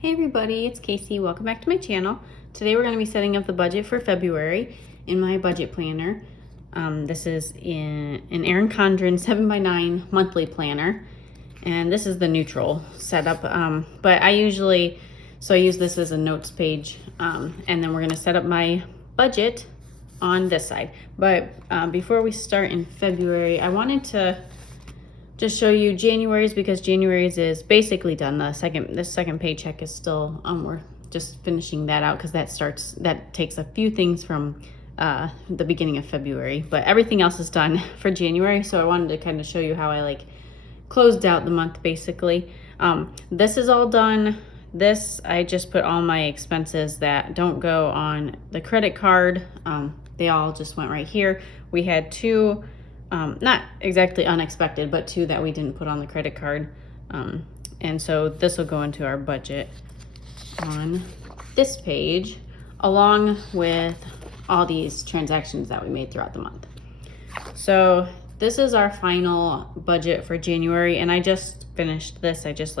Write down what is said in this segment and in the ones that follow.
Hey everybody, it's Kaycee. Welcome back to my channel. Today we're going to be setting up the budget for February in my budget planner. This is an Erin Condren 7x9 monthly planner, and this is the neutral setup. But I use this as a notes page, and then we're going to set up my budget on this side. But before we start in February, I wanted to just show you January's, because January's is basically done. The second paycheck is still, we're just finishing that out because that takes a few things from the beginning of February, but everything else is done for January. So I wanted to kind of show you how I closed out the month basically. This is all done. This, I just put all my expenses that don't go on the credit card. They all just went right here. We had two, not exactly unexpected, but two that we didn't put on the credit card. And so this will go into our budget on this page, along with all these transactions that we made throughout the month. So this is our final budget for January, and I just finished this. I just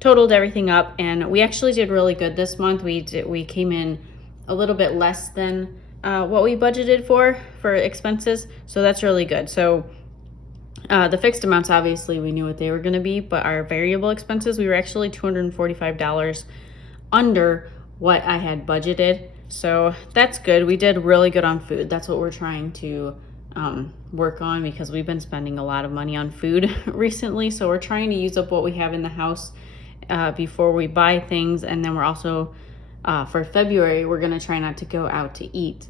totaled everything up, and we actually did really good this month. We came in a little bit less than what we budgeted for expenses, so that's really good. So the fixed amounts, obviously we knew what they were going to be, but our variable expenses, we were actually $245 under what I had budgeted, so that's good. We did really good on food. That's what we're trying to work on, because we've been spending a lot of money on food recently, so we're trying to use up what we have in the house before we buy things. And then we're also for February, we're going to try not to go out to eat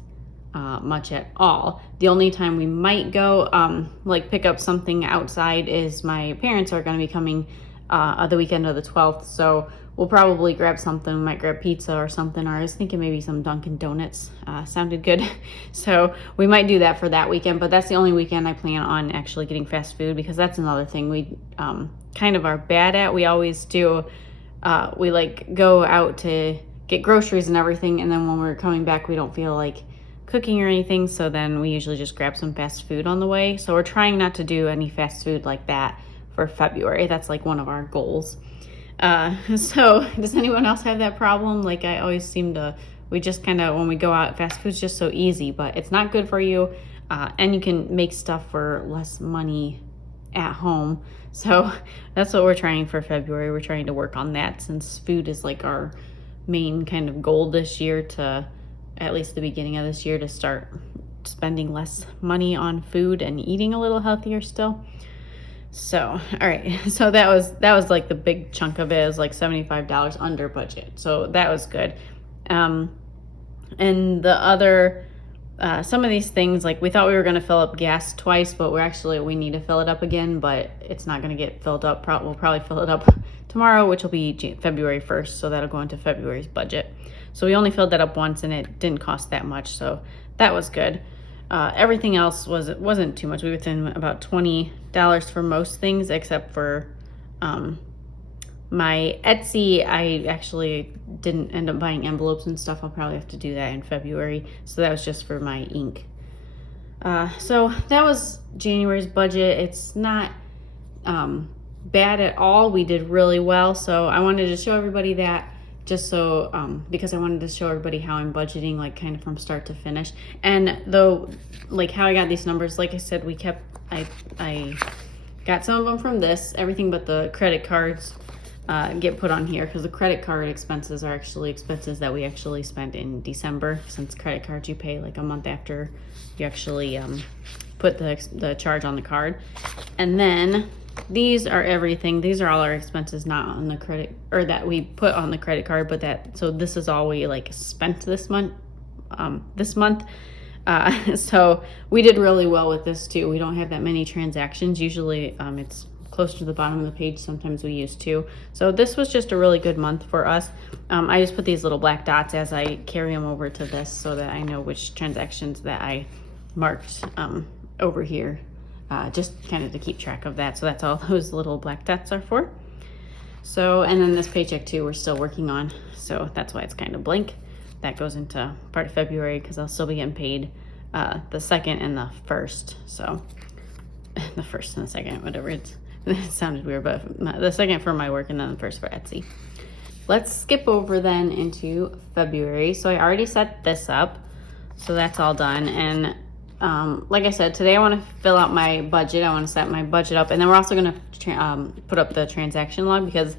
much at all. The only time we might go pick up something outside is my parents are going to be coming the weekend of the 12th, so we'll probably grab something. We might grab pizza or something, or I was thinking maybe some Dunkin' Donuts sounded good. So we might do that for that weekend, but that's the only weekend I plan on actually getting fast food, because that's another thing we kind of are bad at. We always do, we go out to get groceries and everything, and then when we're coming back we don't feel like cooking or anything, so then we usually just grab some fast food on the way. So we're trying not to do any fast food like that for February. That's one of our goals. So does anyone else have that problem? I always seem to, we just kind of, when we go out, fast food's just so easy, but it's not good for you, and you can make stuff for less money at home. So that's what we're trying for February. We're trying to work on that, since food is our main kind of goal this year, to at least the beginning of this year, to start spending less money on food and eating a little healthier still. So all right, so that was the big chunk of it. It was $75 under budget, so that was good. And the other some of these things, we thought we were going to fill up gas twice, but we need to fill it up again, but it's not going to get filled up. We'll probably fill it up tomorrow, which will be February 1st, so that'll go into February's budget. So we only filled that up once, and it didn't cost that much, so that was good. Everything else wasn't too much. We were within about $20 for most things, except for my Etsy. I actually didn't end up buying envelopes and stuff. I'll probably have to do that in February, so that was just for my ink. So that was January's budget. It's not bad at all. We did really well, so I wanted to show everybody that, just so because I wanted to show everybody how I'm budgeting kind of from start to finish. And though how I got these numbers, like I said, I got some of them from this. Everything but the credit cards get put on here, because the credit card expenses are actually expenses that we actually spent in December, since credit cards you pay a month after you actually put the charge on the card. And then these are everything. These are all our expenses not on the credit, or that we put on the credit card, but so this is all we spent this month. So we did really well with this too. We don't have that many transactions. Usually it's close to the bottom of the page. Sometimes we use two. So this was just a really good month for us. I just put these little black dots as I carry them over to this, so that I know which transactions that I marked over here. Just kind of to keep track of that. So that's all those little black dots are for. So, and then this paycheck too, we're still working on. So that's why it's kind of blank. That goes into part of February, because I'll still be getting paid the 2nd and the 1st. So the 1st and the 2nd, whatever it sounded weird, but the 2nd for my work, and then the 1st for Etsy. let's skip over then into February. So I already set this up, so that's all done. And like I said, today I want to fill out my budget. I want to set my budget up, and then we're also going to put up the transaction log, because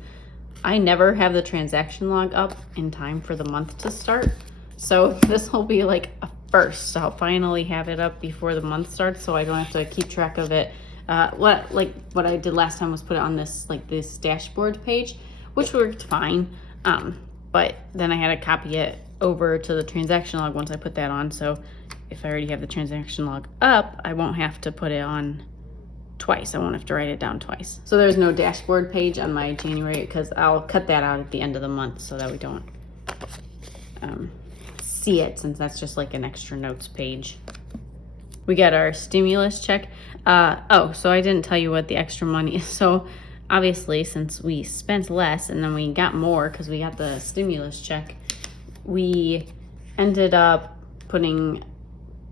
I never have the transaction log up in time for the month to start. So this will be like a first. I'll finally have it up before the month starts, so I don't have to keep track of it. What I did last time was put it on this dashboard page, which worked fine. But then I had to copy it over to the transaction log once I put that on. So if I already have the transaction log up, I won't have to put it on twice. I won't have to write it down twice. So there's no dashboard page on my January, because I'll cut that out at the end of the month so that we don't see it, since that's just like an extra notes page. We got our stimulus check. Oh, so I didn't tell you what the extra money is. So obviously, since we spent less and then we got more because we got the stimulus check, we ended up putting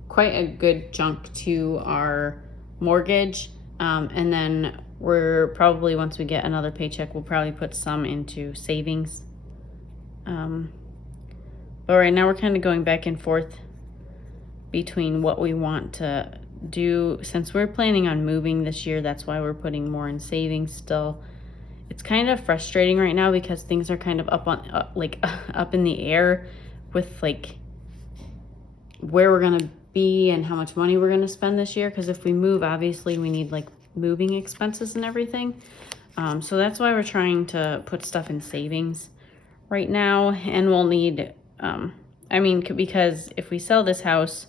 quite a good chunk to our mortgage. And then we're probably, once we get another paycheck, we'll probably put some into savings. But right now we're kind of going back and forth between what we want to do. Since we're planning on moving this year, that's why we're putting more in savings still. It's kind of frustrating right now because things are kind of up in the air with like where we're gonna be and how much money we're gonna spend this year. Because if we move, obviously we need like moving expenses and everything. So that's why we're trying to put stuff in savings right now. And we'll need, because if we sell this house,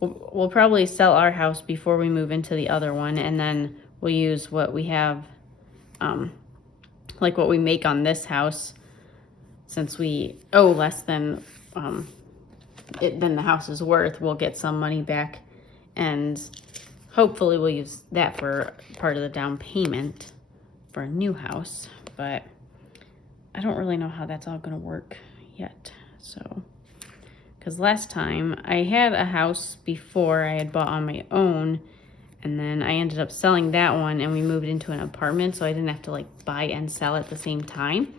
we'll probably sell our house before we move into the other one, and then we'll use what we have, like what we make on this house, since we owe less than than the house is worth. We'll get some money back, and hopefully we'll use that for part of the down payment for a new house. But I don't really know how that's all gonna work yet. So, because last time I had a house before I had bought on my own, and then I ended up selling that one and we moved into an apartment, so I didn't have to like buy and sell at the same time.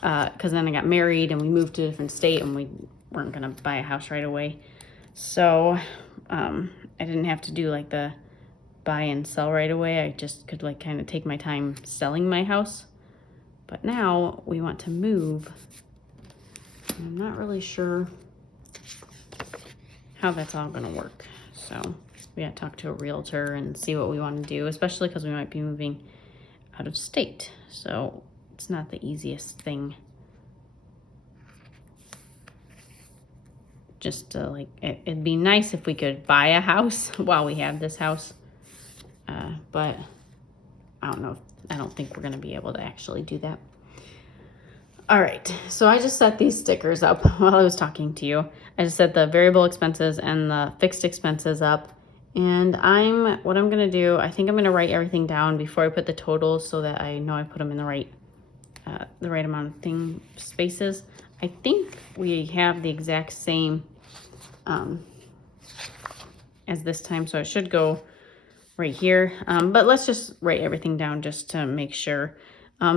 Because then I got married and we moved to a different state and we weren't gonna buy a house right away. So I didn't have to do like the buy and sell right away. I just could like kind of take my time selling my house. But now we want to move. I'm not really sure how that's all gonna work. So we gotta talk to a realtor and see what we want to do, especially because we might be moving out of state. So it's not the easiest thing. Just to like, it'd be nice if we could buy a house while we have this house. But I don't know. I don't think we're gonna be able to actually do that. All right, so I just set these stickers up while I was talking to you. I just set the variable expenses and the fixed expenses up. And what I'm gonna do, I think I'm gonna write everything down before I put the totals so that I know I put them in the right amount of spaces. I think we have the exact same as this time, so it should go right here. But let's just write everything down just to make sure.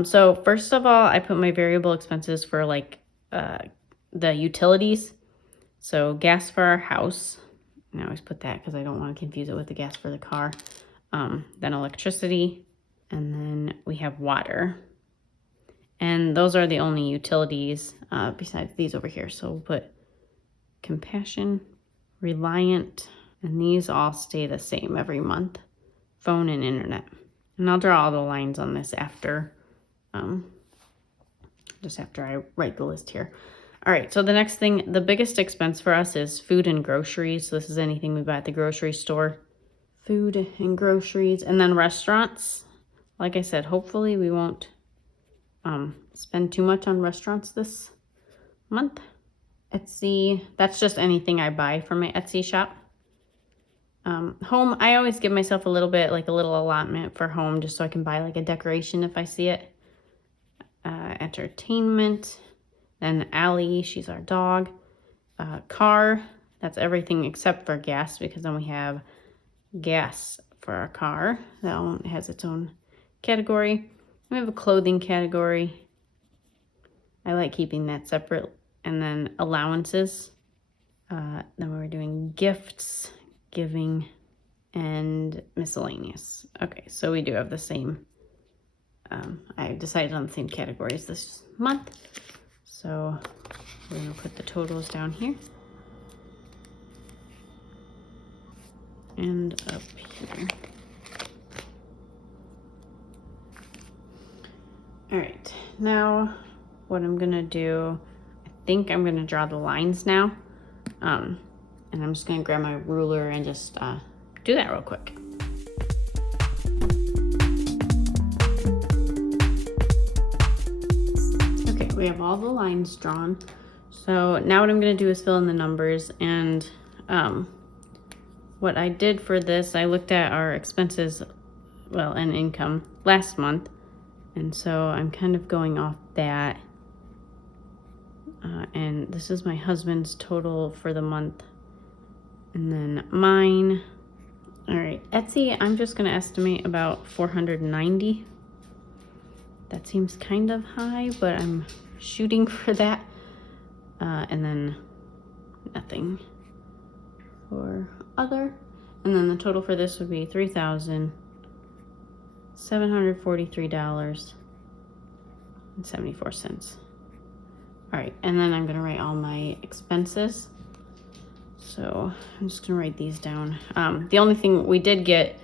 So first of all, I put my variable expenses for like the utilities. So gas for our house. I always put that because I don't want to confuse it with the gas for the car. Then electricity, and then we have water. And those are the only utilities besides these over here. So we'll put Compassion, Reliant, and these all stay the same every month. Phone and internet. And I'll draw all the lines on this after, just after I write the list here. All right, so the next thing, the biggest expense for us is food and groceries. So this is anything we buy at the grocery store. Food and groceries, and then restaurants. Like I said, hopefully we won't spend too much on restaurants this month. Etsy, that's just anything I buy from my Etsy shop. Home, I always give myself a little bit, like a little allotment for home, just so I can buy like a decoration if I see it. Entertainment, then Allie, she's our dog. Car, that's everything except for gas, because then we have gas for our car. That one has its own category. We have a clothing category. I like keeping that separate. And then allowances. Then we're doing gifts, giving, and miscellaneous. Okay, so we do have the same. I decided on the same categories this month. So we're going to put the totals down here. And up here. All right, now what I'm gonna do, I think I'm gonna draw the lines now. And I'm just gonna grab my ruler and just do that real quick. Okay, we have all the lines drawn. So now what I'm gonna do is fill in the numbers, and what I did for this, I looked at our expenses, well, and income last month. And so I'm kind of going off that. And this is my husband's total for the month. And then mine. All right, Etsy, I'm just gonna estimate about 490. That seems kind of high, but I'm shooting for that. And then nothing for other. And then the total for this would be $3,743.74. All right, and then I'm gonna write all my expenses. So I'm just gonna write these down. The only thing we did get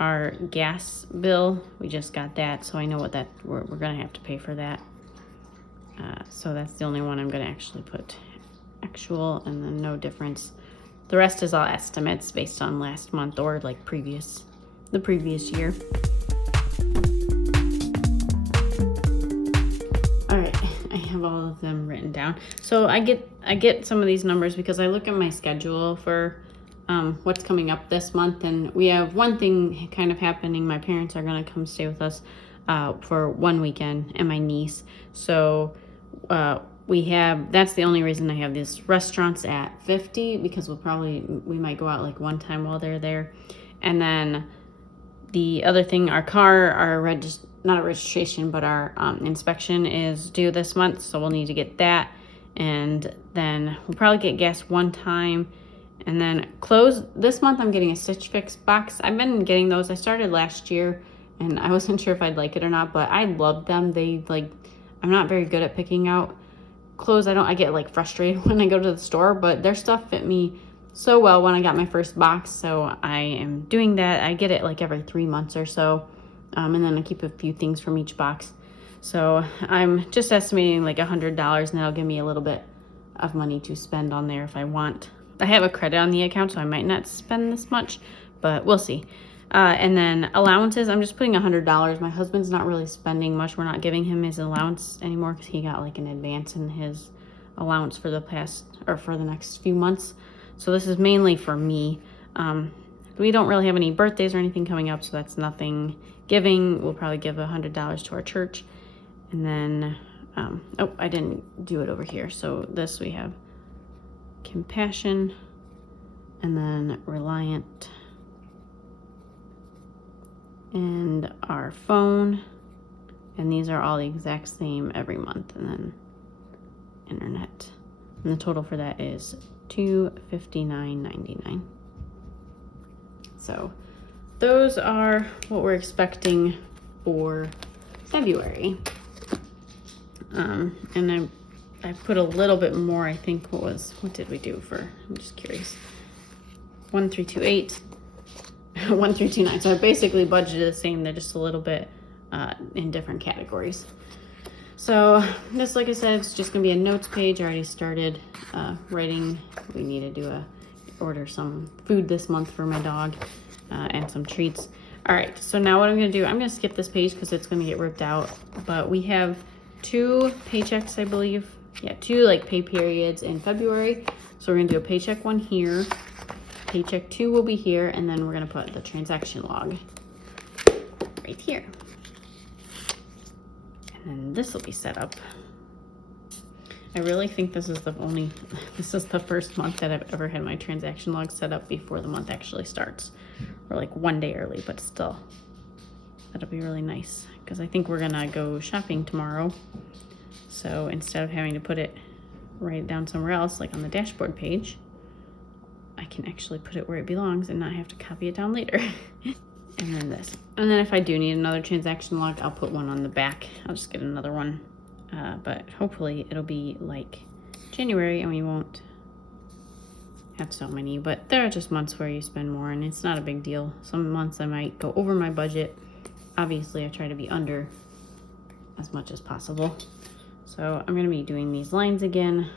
our gas bill. We just got that, so I know what that we're gonna have to pay for that. So that's the only one I'm gonna actually put actual, and then no difference. The rest is all estimates based on last month or like the previous year. All right, I have all of them written down. So I get some of these numbers because I look at my schedule for what's coming up this month, and we have one thing kind of happening. My parents are gonna come stay with us for one weekend, and my niece. So that's the only reason I have these restaurants at 50, because we might go out like one time while they're there. And then the other thing, not a registration, but our inspection is due this month, so we'll need to get that. And then we'll probably get gas one time. And then clothes, this month I'm getting a Stitch Fix box. I've been getting those. I started last year, and I wasn't sure if I'd like it or not, but I love them. I'm not very good at picking out clothes. I get like frustrated when I go to the store, but their stuff fit me so well when I got my first box. So I am doing that. I get it like every 3 months or so. And then I keep a few things from each box. So I'm just estimating like $100, and that'll give me a little bit of money to spend on there if I want. I have a credit on the account, so I might not spend this much, but we'll see. And then allowances, I'm just putting $100. My husband's not really spending much. We're not giving him his allowance anymore because he got like an advance in his allowance for the next few months. So this is mainly for me. We don't really have any birthdays or anything coming up, so that's nothing. Giving, we'll probably give $100 to our church. And then, I didn't do it over here. So this we have compassion, and then reliant, and our phone, and these are all the exact same every month. And then internet, and the total for that is $259.99. So those are what we're expecting for February. And I put a little bit more. I think what did we do for? I'm just curious. 1328. 1329. So I basically budgeted the same. They're just a little bit in different categories. So this, like I said, it's just gonna be a notes page. I already started writing. We need to order some food this month for my dog and some treats. All right, so now what I'm gonna do, I'm gonna skip this page because it's gonna get ripped out, but we have 2 paychecks, I believe. Yeah, 2 like pay periods in February. So we're gonna do a paycheck 1 here. Paycheck 2 will be here, and then we're gonna put the transaction log right here. And then this will be set up. I really think this is the first month that I've ever had my transaction log set up before the month actually starts. Or like 1 day early, but still. That'll be really nice, because I think we're gonna go shopping tomorrow. So instead of having to write it down somewhere else, like on the dashboard page, I can actually put it where it belongs and not have to copy it down later. And then this. And then if I do need another transaction log, I'll put one on the back. I'll just get another one. But hopefully it'll be like January and we won't have so many. But there are just months where you spend more and it's not a big deal. Some months I might go over my budget. Obviously I try to be under as much as possible. So I'm going to be doing these lines again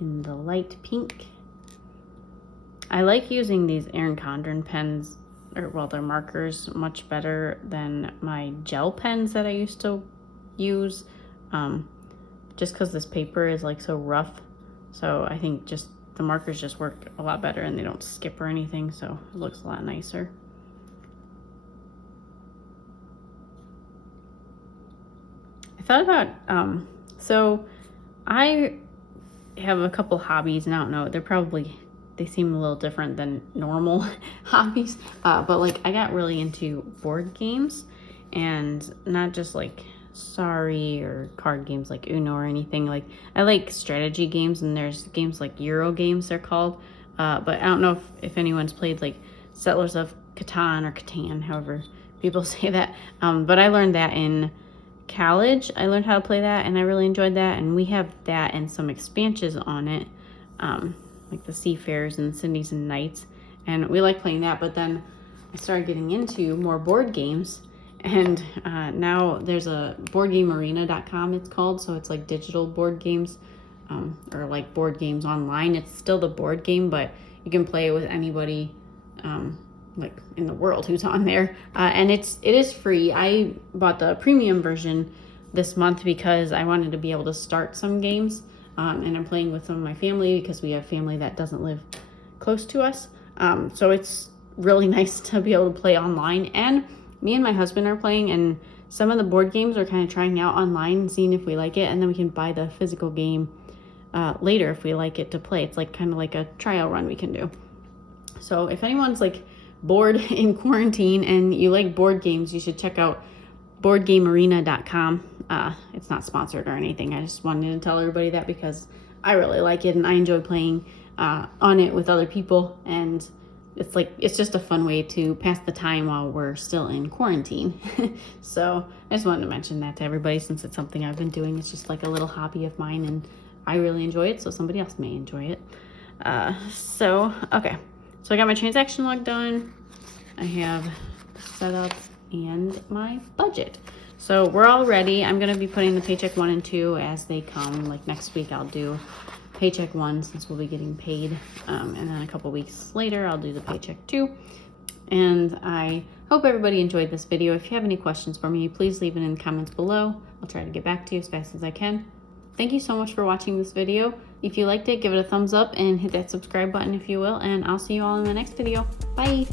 in the light pink. I like using these Erin Condren pens, or well, they're markers, much better than my gel pens that I used to use, just because this paper is like so rough. So I think just the markers just work a lot better and they don't skip or anything, so it looks a lot nicer. I thought about, so I have a couple hobbies, and I don't know, they seem a little different than normal hobbies, but like I got really into board games, and not just like Sorry or card games like Uno or anything. Like I like strategy games, and there's games like Euro games they're called, but I don't know if anyone's played like Settlers of Catan or Catan, however people say that, but I learned that in college. I learned how to play that and I really enjoyed that, and we have that and some expansions on it, like the Seafarers and the Cindy's and Knights, and we like playing that. But then I started getting into more board games, and now there's a boardgamearena.com it's called, so it's like digital board games, or like board games online. It's still the board game, but you can play it with anybody like in the world who's on there, and it is free. I bought the premium version this month because I wanted to be able to start some games, and I'm playing with some of my family because we have family that doesn't live close to us, so it's really nice to be able to play online. And me and my husband are playing, and some of the board games are kind of trying out online and seeing if we like it, and then we can buy the physical game later if we like it to play. It's like kind of like a trial run we can do. So if anyone's like bored in quarantine and you like board games, you should check out boardgamearena.com. It's not sponsored or anything. I just wanted to tell everybody that because I really like it and I enjoy playing on it with other people, and it's just a fun way to pass the time while we're still in quarantine. So I just wanted to mention that to everybody since it's something I've been doing. It's just like a little hobby of mine and I really enjoy it, so somebody else may enjoy it. Okay. So I got my transaction log done. I have set up and my budget. So we're all ready. I'm going to be putting the paycheck 1 and 2 as they come. Like next week I'll do paycheck 1 since we'll be getting paid. And then a couple weeks later I'll do the paycheck 2. And I hope everybody enjoyed this video. If you have any questions for me, please leave it in the comments below. I'll try to get back to you as fast as I can. Thank you so much for watching this video. If you liked it, give it a thumbs up and hit that subscribe button if you will, and I'll see you all in the next video. Bye!